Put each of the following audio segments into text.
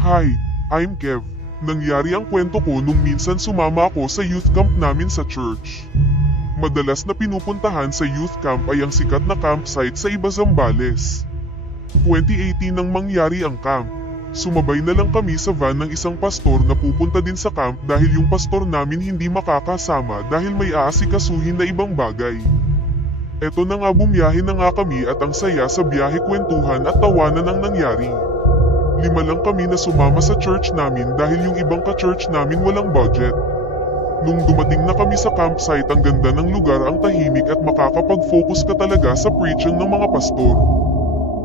Hi, I'm Kev. Nangyari ang kwento ko nung minsan sumama ako sa youth camp namin sa church. Madalas na pinupuntahan sa youth camp ay ang sikat na campsite sa iba Zambales. 2018 nang mangyari ang camp. Sumabay na lang kami sa van ng isang pastor na pupunta din sa camp dahil yung pastor namin hindi makakasama dahil may aasikasuhin na ibang bagay. Eto na nga bumiyahe na nga kami at ang saya sa biyahe, kwentuhan at tawanan ang nangyari. 5 lang kami na sumama sa church namin dahil yung ibang ka-church namin walang budget. Nung dumating na kami sa campsite, ang ganda ng lugar, ang tahimik at makakapag-focus ka talaga sa preaching ng mga pastor.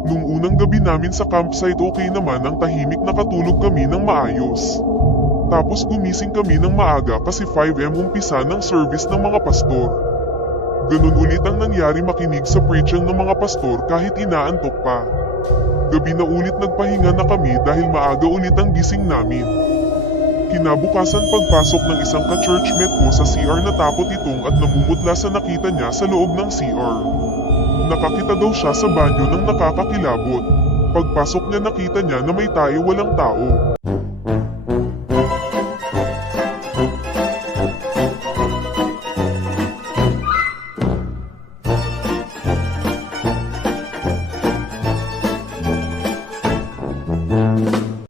Nung unang gabi namin sa campsite, okay naman, ang tahimik, nakatulog kami ng maayos. Tapos gumising kami ng maaga kasi 5 AM umpisa ng service ng mga pastor. Ganun ulit ang nangyari, makinig sa preaching ng mga pastor kahit inaantok pa. Gabi na ulit nagpahinga na kami dahil maaga ulit ang gising namin. Kinabukasan, pagpasok ng isang ka-churchmate ko sa CR, natakot itong at namumutla sa nakita niya sa loob ng CR. Nakakita daw siya sa banyo ng nakakakilabot. Pagpasok niya, nakita niya na may tayo, walang tao.